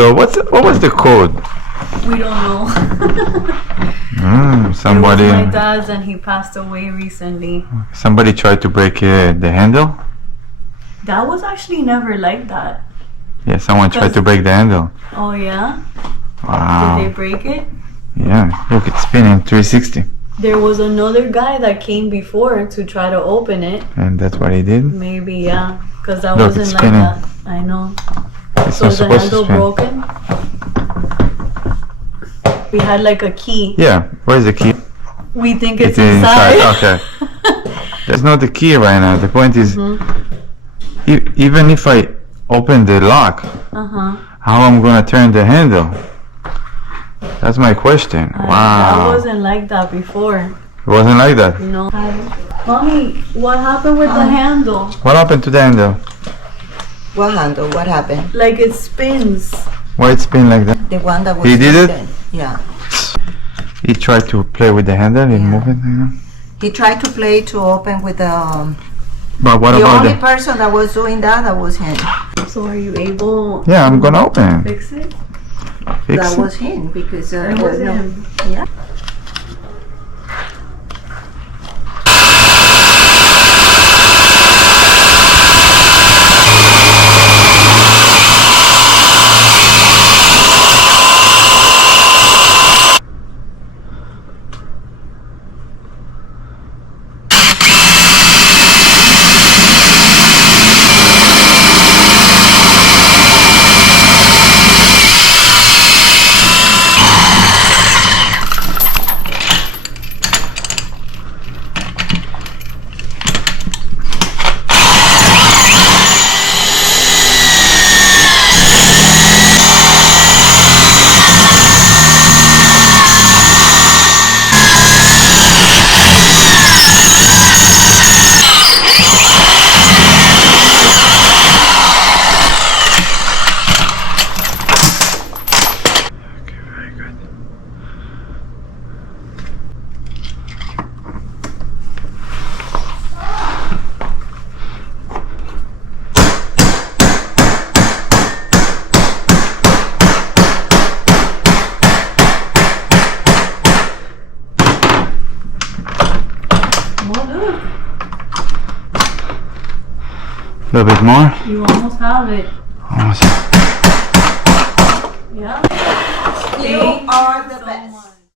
So what was the code? We don't know. Somebody. It was my dad's, and he passed away recently. Somebody tried to break the handle. That was actually never like that. Yeah, someone tried to break the handle. Oh yeah? Wow. Did they break it? Yeah, look, it's spinning 360. There was another guy that came before to try to open it. And that's what he did? Maybe, yeah. Because that Look, wasn't it's like spinning. that. I know. It's So not is the supposed to handle spin. broken? We had like a key. Yeah, where's the key? We think it's inside. inside. Okay. There's not the key right now. The point is, even if I open the lock, how I'm gonna turn the handle? That's my question. That Wow. wasn't like that before. It wasn't like that. No. Mommy, what happened with the handle? What happened to the handle? What handle? What happened? Like it spins. Why it spin like that? The one that was He did it? then. Yeah. He tried to play with the handle and move it, you know? He tried to play to open with the. But what The about only person that was doing that was him. So are you able Yeah, I'm gonna open to it. fix it? Fix That it. was him because It was him. Yeah. A little bit more. You almost have it. Almost. Yeah. You are the